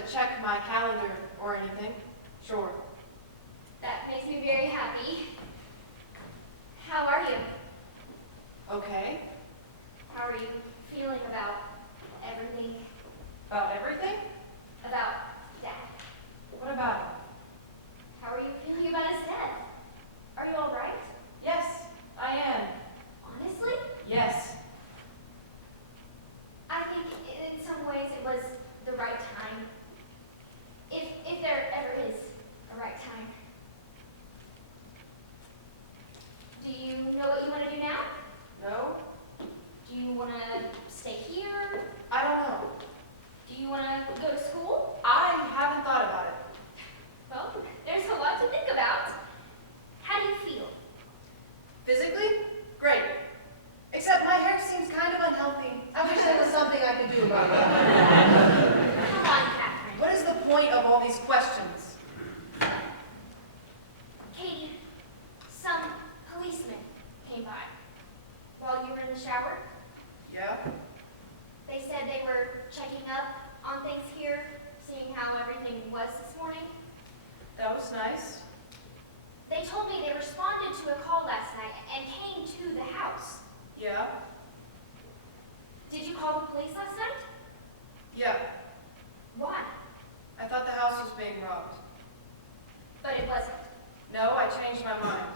to check my calendar or anything. Sure. That makes me very happy. How are you? Okay. How are you feeling about everything? About everything? About Dad? What about it? How are you feeling about his death? Are you all right? Yes, I am. Honestly? Yes. I think in some ways it was the right time. If there ever is a right time. Do you know what you want to do now? No? Do you want to stay here? I don't know. Do you want to go to school? I haven't thought about it. Well, there's a lot to think about. How do you feel? Physically? Great. Except my hair seems kind of unhealthy. I wish there was something I could do about it. Come on, Catherine. What is the point of all these questions? Katie, some policemen came by while you were in the shower. Yeah? They said they were checking up on things here, seeing how everything was this morning. That was nice. They told me they responded to a call last night and came to the house. Yeah? Did you call the police last night? Yeah. Why? I thought the house was being robbed. But it wasn't. No, I changed my mind.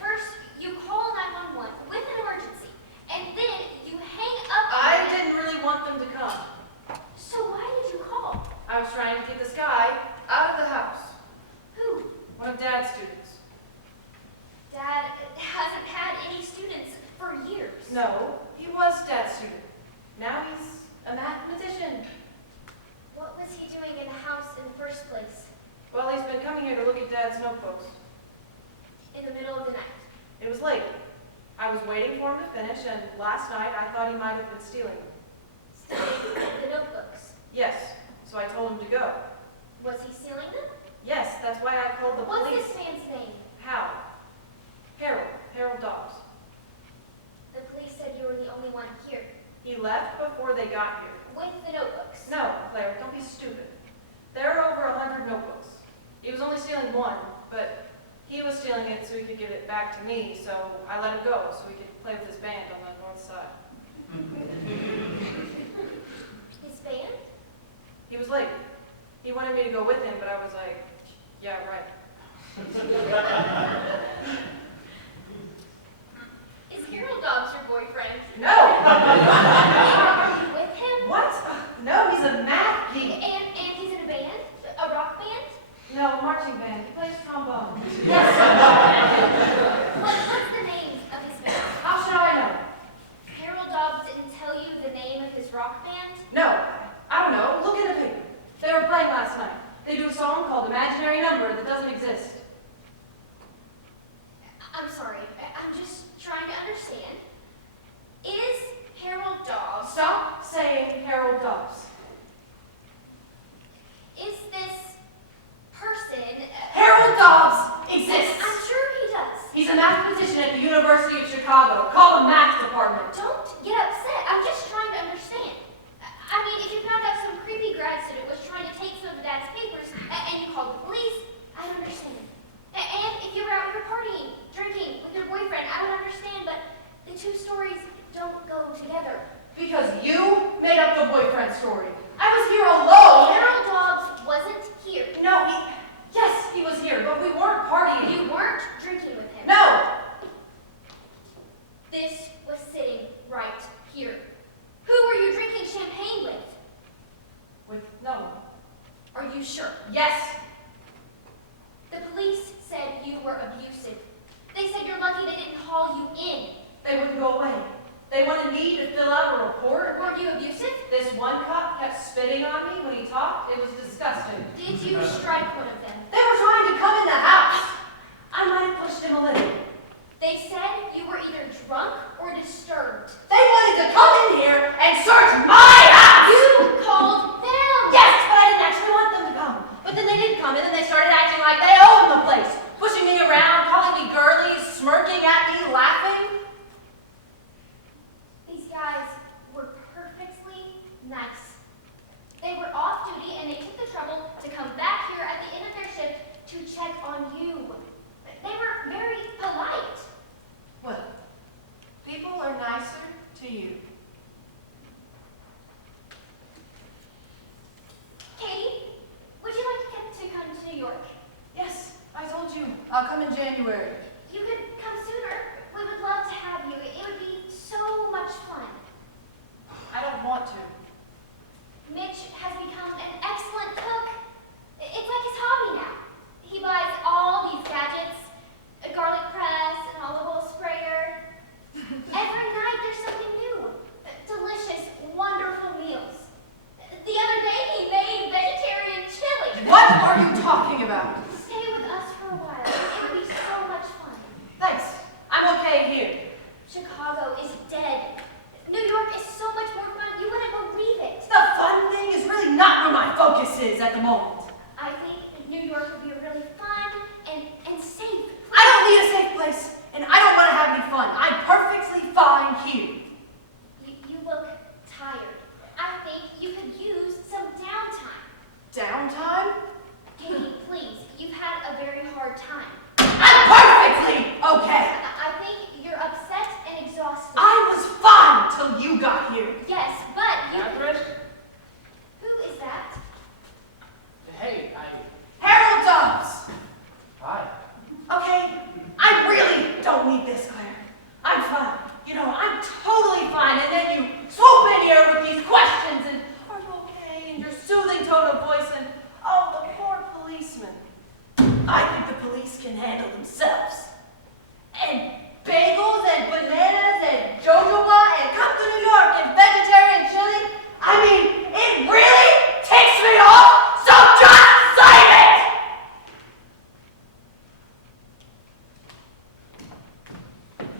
First, you call 911 with an emergency, and then you hang up on I them. didn't really want them to come. So why did you call? I was trying to get this guy out of the house. Who? One of Dad's students. Dad hasn't had any students for years. No, he was Dad's student. Now he's a mathematician. What was he doing in the house in the first place? Well, he's been coming here to look at Dad's notebooks. In the middle of the night. It was late. I was waiting for him to finish, and last night I thought he might have been stealing them. Stealing the notebooks. Yes, so I told him to go. Was he stealing them? Yes, that's why I called the What's police. this man's name? How? Harold Dobbs. The police said you were the only one here. He left before they got here. With the notebooks. No, Claire, don't be stupid. There are over 100 notebooks. He was only stealing one, but he was stealing it so he could give it back to me, so I let him go so he could play with his band on the north side. His band? He was late. He wanted me to go with him, but I was like, yeah, right. Is Harold Dobbs your boyfriend? No! Are you with him? What? No, he's a math geek. And he's in a band? A rock band? No, marching band. He plays trombone. What's the name of his band? How should I know? Harold Dobbs didn't tell you the name of his rock band? No, I don't know. Look in the paper. They were playing last night. They do a song called Imaginary Number that doesn't exist. I'm sorry, I'm just trying to understand. Is Harold Dobbs... Stop saying Harold Dobbs. Is this person... Harold Dobbs exists. I'm sure he does. He's a mathematician at the University of Chicago. Call the math department. Don't get upset. I'm just trying to understand. I mean, if you found out some creepy grad student was trying to take some of Dad's papers and you called the police, I don't understand. And if you were out here partying, drinking with your boyfriend, I don't understand, but the two stories don't go together. Because you made up the boyfriend story. I was here alone. Harold Dobbs wasn't here. No, yes, he was here, but we weren't partying. You weren't drinking with him. No. This was sitting right here. Who were you drinking champagne with? With no one. Are you sure? Yes. The police said you were abusive. They said you're lucky they didn't haul you in. They wouldn't go away. They wanted me to fill out a report. Were you abusive? This one cop kept spitting on me when he talked. It was disgusting. Did you strike one of them? They were trying to come in the house. I might have pushed him a little. They said you were either drunk or disturbed. They wanted to come in here and search my house! You called them! Yes, but I didn't actually want them to come. But then they did come in and they started acting like they owned the place. Pushing me around, calling me girlies, smirking at me, laughing. These guys were perfectly nice. to you. Katie, would you like to come to New York? Yes, I told you. I'll come in January. You could come sooner. We would love to have you. It would be so much fun. I don't want to. Mitch has become an excellent cook. It's like his hobby now. He buys all these gadgets, a garlic press, an olive oil sprayer. Every night there's something new. Delicious, wonderful meals. The other day he made vegetarian chili. What are you talking about? Stay with us for a while. It would be so much fun. Thanks. I'm okay here. Chicago is dead. New York is so much more fun, you wouldn't believe it. The fun thing is really not where my focus is at the moment. I think New York would be really fun and safe. I don't need a safe place, and I don't want to have any fun. I'm perfectly fine here. You look tired. I think you could use some downtime. Downtime? Katie, please, you've had a very hard time. I'm perfectly okay. I think you're upset and exhausted. I was fine till you got here. Yes, but you... Catherine? Who is that? Hey, Harold Dobbs. Hi. Okay, I really don't need this, Claire. I'm fine. You know, I'm totally fine. And then you swoop in here with these questions and, are you okay? And your soothing tone of voice and, oh, the poor policeman. I think the police can handle themselves. And bagels and bananas and jojoba and come to New York and vegetarian chili. I mean, it really ticks me off, so just save it!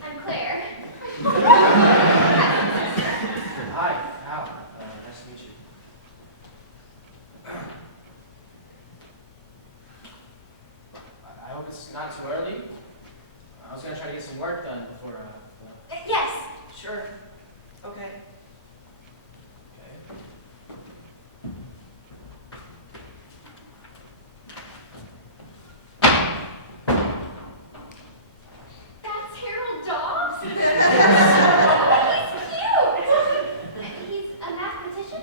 I'm Claire. Hi, Al. Nice to meet you. I hope it's not too early. I was gonna try to get some work done before. Yes. Sure. Okay. Okay. That's Harold Dobbs? He's cute. He's a mathematician?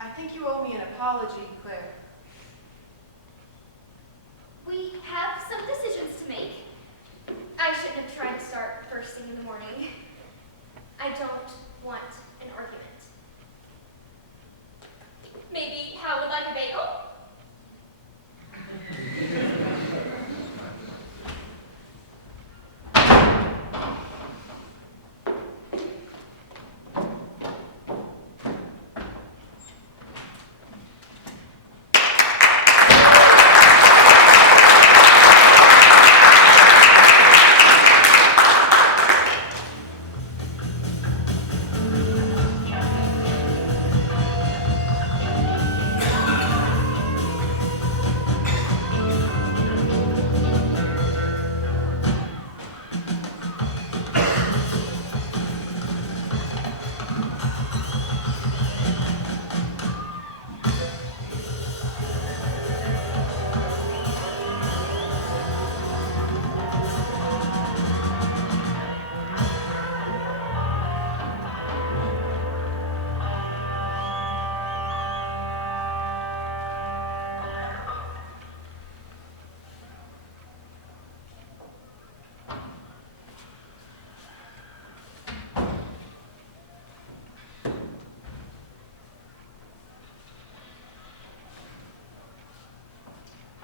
I think you owe me an apology, Claire. We have some decisions to make. I shouldn't have tried to start first thing in the morning. I don't want an argument. Maybe Hal would like a bagel?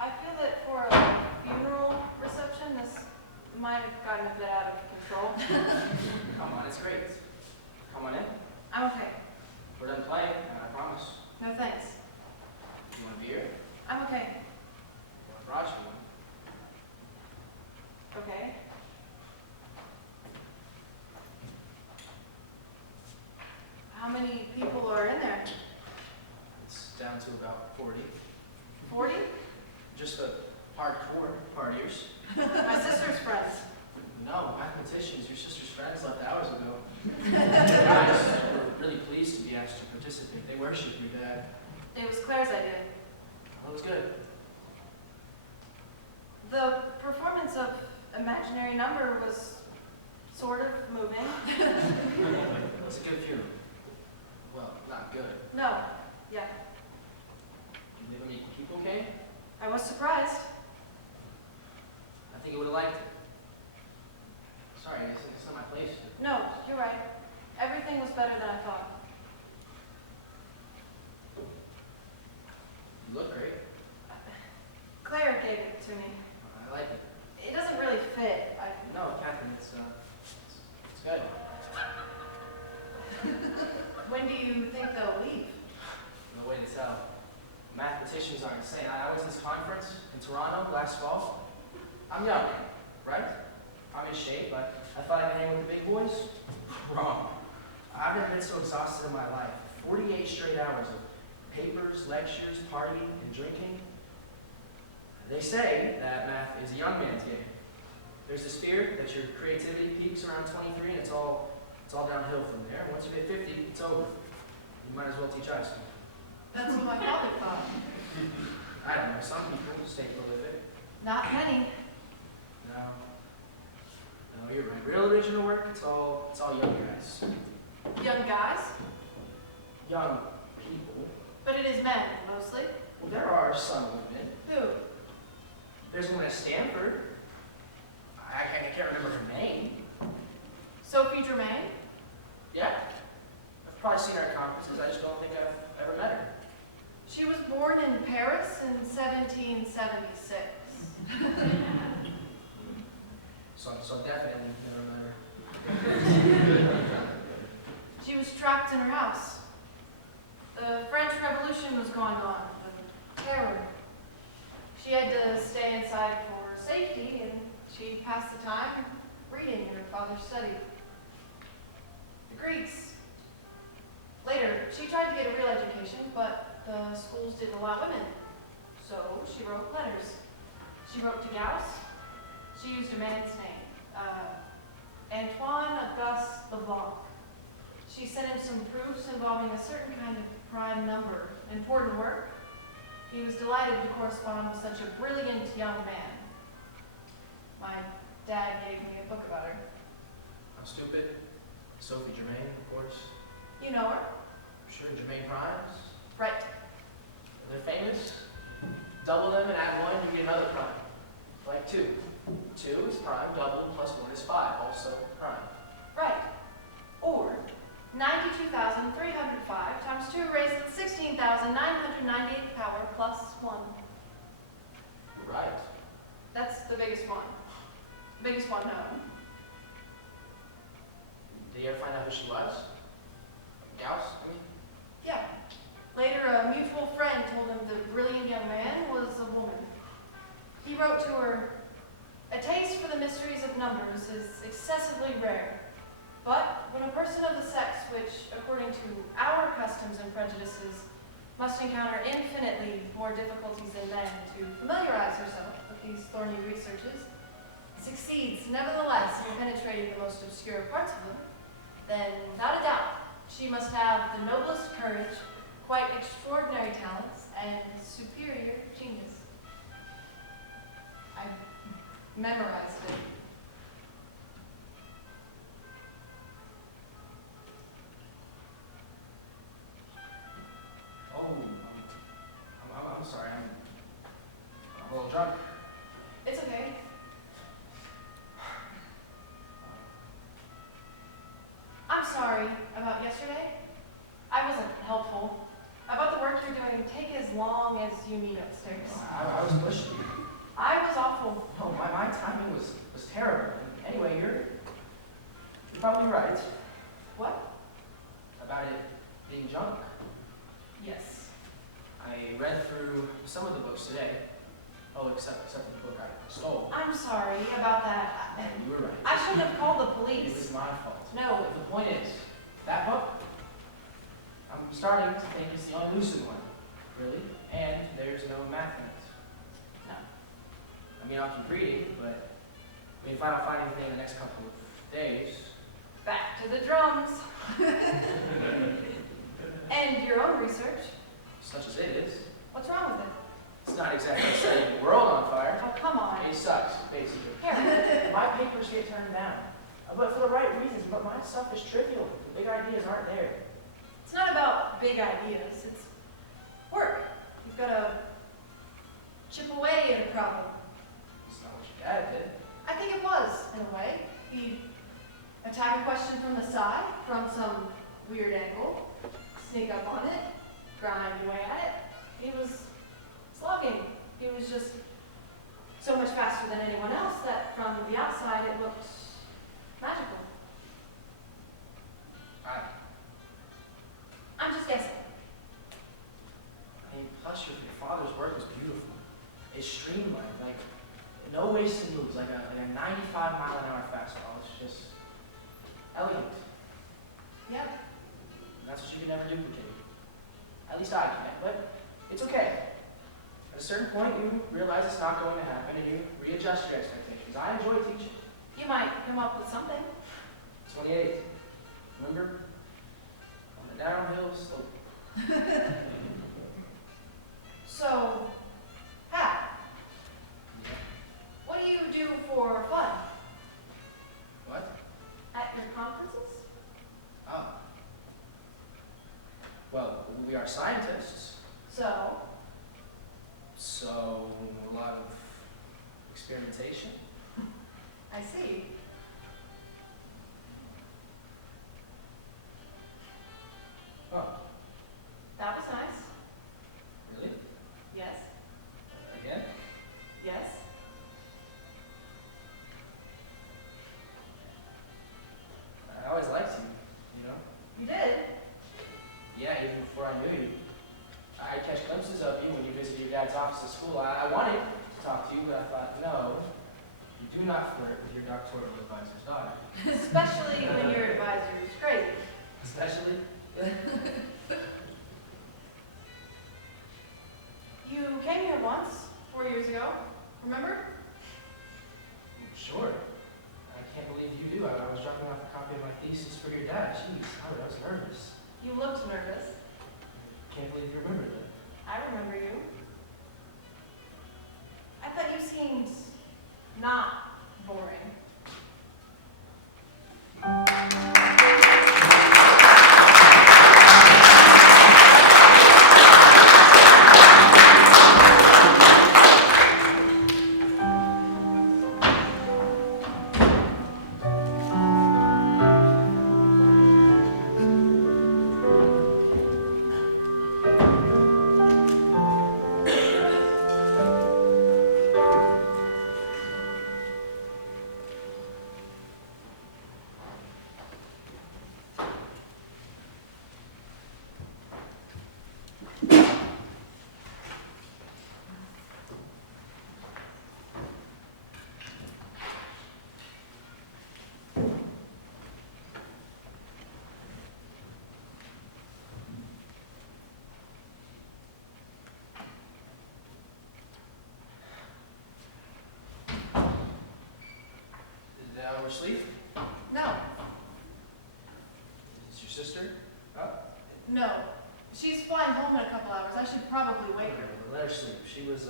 I feel that for a funeral reception, this might have gotten a bit out of control. Come on, it's great. Come on in. I'm okay. We're done playing, I promise. No thanks. You want a beer? I'm okay. Well, I brought you one. Okay. How many people are in there? It's down to about 40. 40? Just the hardcore partiers. My sister's friends. No, mathematicians. Your sister's friends left hours ago. Guys, good. No. Yeah. You live and you keep okay? I was surprised. I think you would have liked it. Sorry, it's not my place. No, you're right. Everything was better than I thought. You look great. Claire gave it to me. I like it. It doesn't really fit. No, Catherine, it's good. When do you think they'll leave? No way to tell. Mathematicians are insane. I was in this conference in Toronto last fall. I'm young, right? I'm in shape, but I thought I could hang with the big boys. Wrong. I've never been so exhausted in my life. 48 straight hours of papers, lectures, partying, and drinking. They say that math is a young man's game. There's this fear that your creativity peaks around 23 and it's all downhill from there. Once you hit 50, it's over. You might as well teach high school. That's what my father thought. I don't know, some people stay prolific. Not many. No, you're right. Real original work, it's all young guys. Young guys, Young people. but it is men, mostly. Well, there are some women. Who? There's one at Stanford. I can't remember her name. Sophie Germain? Yeah. I've probably seen her at conferences. I just don't think I've ever met her. She was born in Paris in 1776. So definitely never met her. She was trapped in her house. The French Revolution was going on, the terror. She had to stay inside for safety, and she passed the time reading in her father's study. The Greeks. Later, she tried to get a real education, but the schools didn't allow women. So she wrote letters. She wrote to Gauss. She used a man's name, Antoine Auguste Leblanc. She sent him some proofs involving a certain kind of prime number, important work. He was delighted to correspond with such a brilliant young man. My dad gave me a book about her. I'm stupid. Sophie Germain, of course. You know her? Sure, Germain primes. Right. They're famous. Double them and add one, you get another prime. Like 2. 2 is prime, double plus 1 is 5, also prime. Right. Or 92,305 times 2 raised to the 16,998th power plus 1. You're right. That's the biggest one. Biggest one known. Did you ever find out who she was? Gauss, I mean? Yeah. Later, a mutual friend told him the brilliant young man was a woman. He wrote to her, "A taste for the mysteries of numbers is excessively rare. But when a person of the sex which, according to our customs and prejudices, must encounter infinitely more difficulties than men to familiarize herself with these thorny researches, succeeds nevertheless in penetrating the most obscure parts of them, then without a doubt she must have the noblest courage, quite extraordinary talents, and superior genius." I memorized it. Oh, I'm sorry, I'm a little drunk. It's okay. I'm sorry about yesterday. I wasn't helpful. About the work you're doing, take as long as you need upstairs. I was pushing you. I was awful. No, my timing was terrible. Anyway, you're probably right What? about it being junk. Yes. I read through some of the books today. Oh, except the book I stole. I'm sorry about that. And you were right. I shouldn't have called the It was police. my fault. No. But the point is, that book, I'm starting to think it's the only lucid one, really, and there's no math in it. No. I mean, I'll keep reading, but if I don't find anything in the next couple of days, Back to the drums. And your own research. such as it is, What's wrong with it? it's not exactly setting the world on fire. Oh, come on. It sucks, basically. Harry. My papers get turned down, but for the right reasons, but my stuff is trivial. The big ideas aren't there. It's not about big ideas, it's work. You've got to chip away at a problem. It's not what your dad did. I think it was, in a way. He'd attack a question from the side, from some weird angle, sneak up on it, grind away at it. He was slogging. He was just so much faster than anyone else that from the outside it looked magical. I'm just guessing. I mean, plus your father's work was beautiful. It's streamlined, like no wasted moves, like a 95-mile-an-hour fastball. It's just elegant. Yep. And that's what you can never duplicate. At least I can't, but it's okay. At a certain point, you realize it's not going to happen, and you readjust your expectations. I enjoy teaching. You might come up with something. 28. Remember? On the downhill slope. So, Pat, Yeah. what do you do for fun What? at your conferences? Oh. Well, we are scientists, So, so a lot of experimentation. I see. Oh, That was nice. really? Yes. Again? Yes. I always liked you, know? You did? Yeah, even before I knew you. I'd catch glimpses of you when you visited your dad's office at school. I wanted to talk to you, but I thought, no, you do not flirt with your doctoral advisor's daughter. Especially when your advisor is crazy. Especially? You came here once, 4 years ago. Remember? Sure. I can't believe you do. I was dropping off a copy of my thesis for your dad. Jeez, Howard, I was nervous. You looked nervous. Can't believe you remembered that. I remember you. I thought you seemed not boring. Did Dad oversleep? No, Is your sister up? no. She's flying home in a couple hours. I should probably wake her. Let her sleep. She was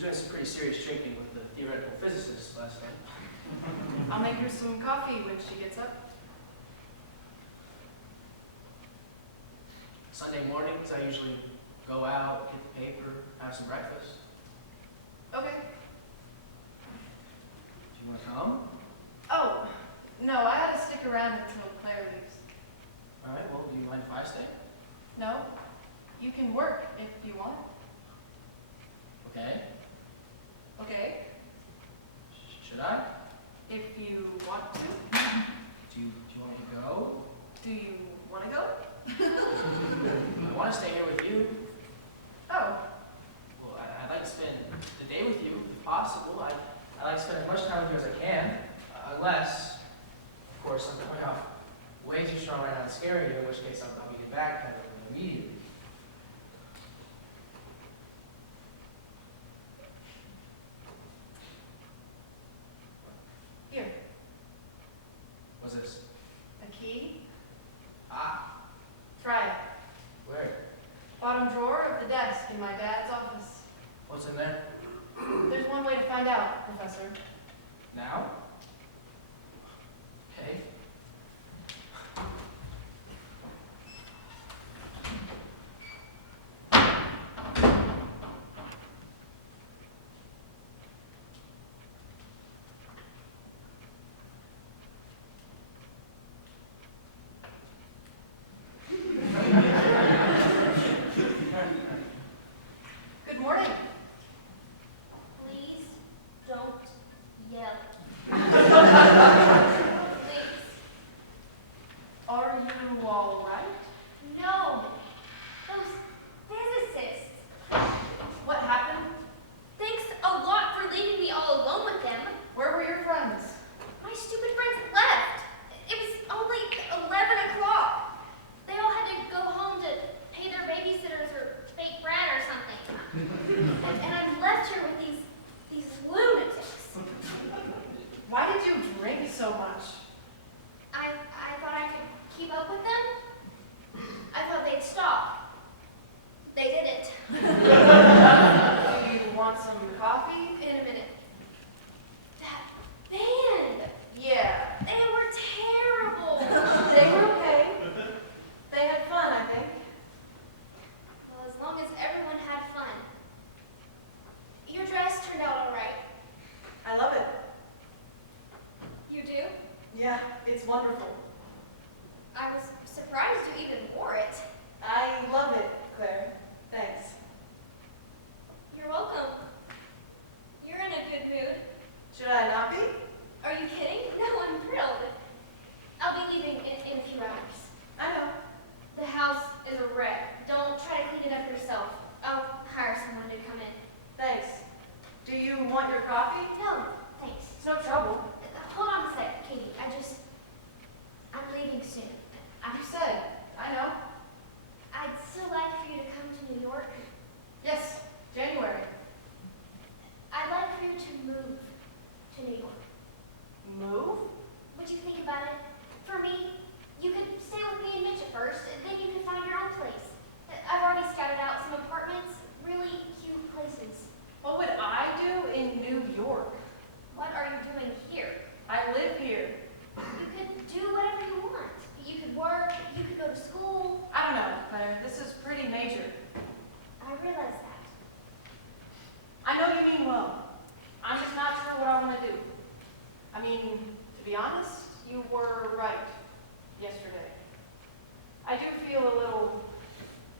doing some pretty serious drinking with the theoretical physicist last night. I'll make her some coffee when she gets up. Sunday mornings, I usually go out, get the paper, have some breakfast. Okay. Do you want to come? Oh, no, I had to stick around until Claire leaves. All right, well, do you mind if I stay? No, you can work if you want. Okay. Okay? Should I? If you want to. Do you want me to go? Do you want to go? I want to stay here with you. Oh, Well, I'd like to spend the day with you, if possible. I'd like to spend as much time with you as I can, unless, of course, I'm coming off way too strong right now and scaring you, in which case I'll be back kind of immediately. here. What's this? A key. Ah, Try it. where? Bottom drawer of the desk in my dad's office. What's in there? There's one way to find out, Professor. Now? Okay. Are you all right? No. Those physicists. What happened? Thanks a lot for leaving me all alone with them. Where were your friends? My stupid friends left. It was only 11 o'clock. They all had to go home to pay their babysitters or fake Brad or something. and I'm left here with these lunatics. Why did you drink so much? I thought I could keep up with them. I thought they'd stop. They didn't. Do you want some coffee? In a minute. That band. Yeah. They were terrible. They were okay. They had fun, I think. Well, as long as everyone had fun. Your dress turned out all right. I love it. You do? Yeah, it's wonderful. I was surprised you even wore it. I love it, Claire. Thanks. You're welcome. You're in a good mood. Should I not be? Are you kidding? No, I'm thrilled. I'll be leaving in a few hours. I know. The house is a wreck. Don't try to clean it up yourself. I'll hire someone to come in. Thanks. Do you want your coffee? No, thanks. It's no trouble. Hold on a sec, Katie. I'm leaving soon. You said. I know. I'd still like for you to come to New York. Yes, January. I'd like for you to move to New York. Move? Would you think about it? For me, you could stay with me and Mitch at first, and then you could find your own place. I've already scouted out some apartments, really cute places. What would I do in New York? What are you doing here? I live here. You could do whatever you want. You could work, you could go to school. I don't know, Claire. This is pretty major. I realize that. I know you mean well. I'm just not sure what I want to do. I mean, to be honest, you were right yesterday. I do feel a little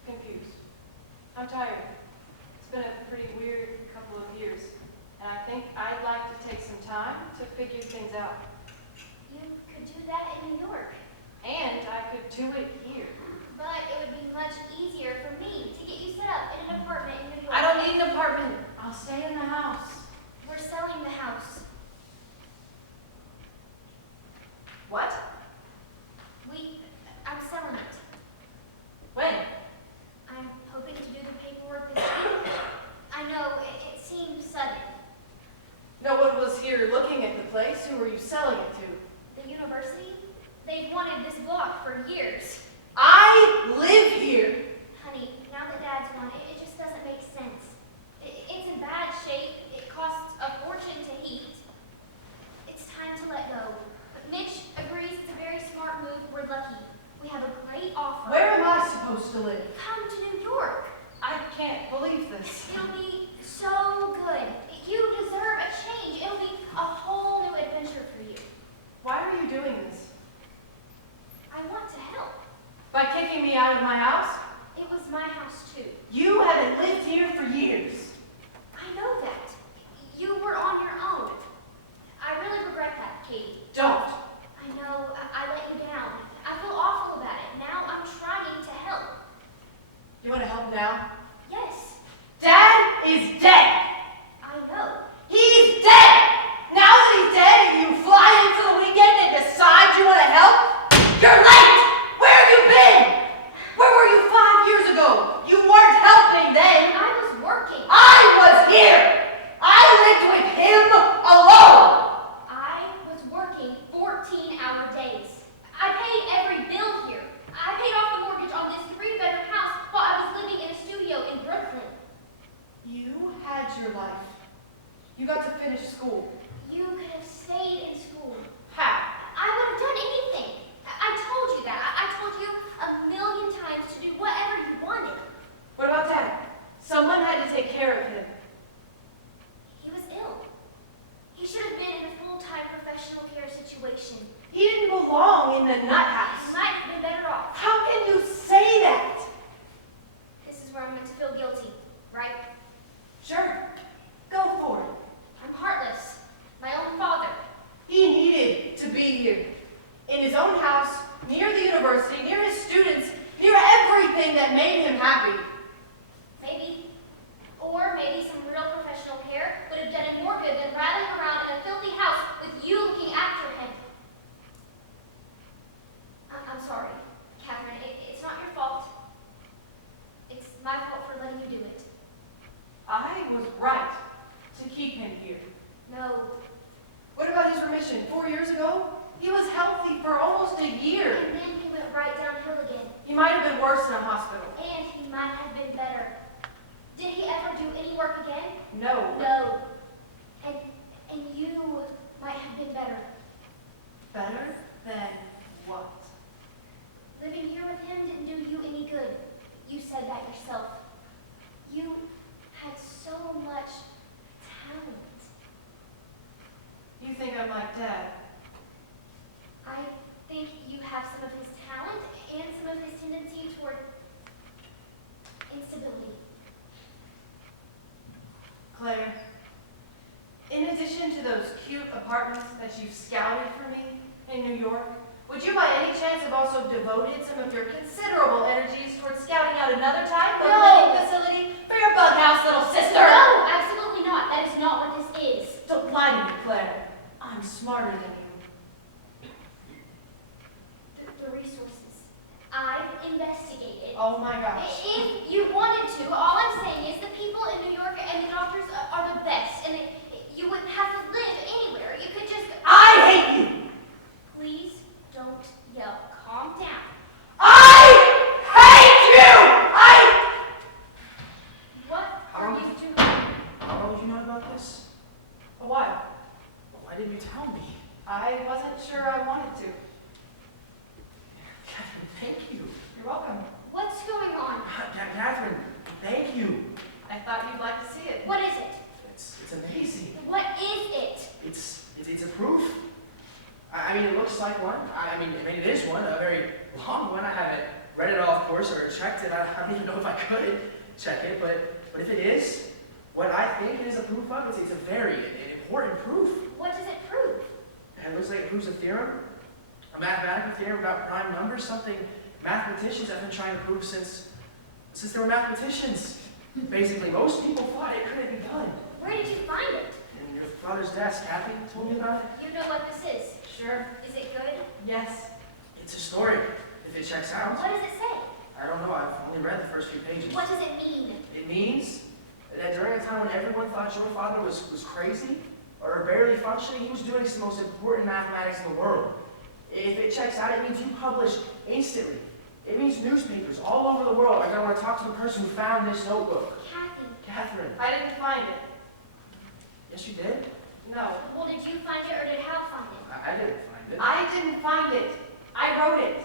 confused. I'm tired. It's been a pretty weird couple of years, and I think I'd like to take some time to figure things out. You could do that in New York. And I could do it here. But it would be much easier for me to get you set up in an apartment in New York. I don't need an apartment. I'll stay in the house. We're selling the house. What? I'm selling it. When? I'm hoping to do the paperwork this week. I know, it seems sudden. No one was here looking at the place. Who were you selling it to? The university, they've wanted this block for years. I live here. Honey, now that Dad's gone, it just doesn't make sense. It's in bad shape. It costs a fortune to heat. It's time to let go. Mitch agrees it's a very smart move. We're lucky. We have a great offer. Where am I supposed to live? Come to New York. I can't believe this. It'll be so good. You deserve a change. It'll be a whole new adventure for you. Why are you doing this? I want to help. By kicking me out of my house? It was my house too. You haven't lived here for years. I know that. You were on your own. I really regret that, Katie. Don't. I know I let you down. I feel awful about it. Now I'm trying to help. You want to help now? Yes, Dad is dead. I know. He's dead. Now that he's dead and you fly in for the weekend and decide you want to help, you're late. Where have you been? Where were you 5 years ago? You weren't helping then. I was working. I was here. I lived with him alone. I was working 14-hour days. I paid every bill here. I paid off the mortgage on this 3-bedroom house while I was living in a studio university, near his students, near everything that made him happy. Maybe, or maybe some real professional care would have done him more good than rattling around in a filthy house with you looking after him. I'm sorry, Catherine. It's not your fault. It's my fault for letting you do it. I was right to keep him here. No. What about his remission 4 years ago? He was healthy for almost a year. And then he went right downhill again. He might have been worse in a hospital. And he might have been better. Did he ever do any work again? No. No. And you might have been better. Better than what? Living here with him didn't do you any good. You said that yourself. You had so much talent. You think I'm like Dad? I think you have some of his talent and some of his tendency toward instability. Claire, in addition to those cute apartments that you've scouted for me in New York, would you by any chance have also devoted some of your considerable energies towards scouting out another type of No. living facility for your bug house little sister? No, absolutely not. That is not what this is. Don't lie to me, Claire. I'm smarter than you. The resources. I've investigated. Oh my gosh. If you wanted to, all I'm saying is the people in New York and the doctors are the best, and you wouldn't have to live anywhere. You could just. I hate you! Please don't yell. Calm down. I hate you! What How are long- you doing? How long did you know about this? A while. Why didn't you tell me? I wasn't sure I wanted to. Catherine, thank you. You're welcome. What's going on? Catherine, thank you. I thought you'd like to see it. What is it? It's amazing. What is it? It's a proof. I mean, it looks like one. I mean, it is one, a very long one. I haven't read it all, of course, or checked it. I don't even know if I could check it, but if it is what I think it is a proof of, it's a very important proof. What does it prove? And it looks like it proves a theorem, a mathematical theorem about prime numbers, something mathematicians have been trying to prove since they were mathematicians. Basically, most people thought it couldn't be done. Where did you find it? And your father's desk, Kathy told me about it. You know what this is. Sure. Is it good? Yes. It's a story, if it checks out. What does it say? I don't know, I've only read the first few pages. What does it mean? It means that during a time when everyone thought your father was crazy or barely functioning, he was doing some most important mathematics in the world. If it checks out, it means you publish instantly. It means newspapers all over the world are going to want to talk to the person who found this notebook. Kathy. Catherine. I didn't find it. Yes, you did? No. Well, did you find it or did Hal find it? I didn't find it. I didn't find it. I wrote it.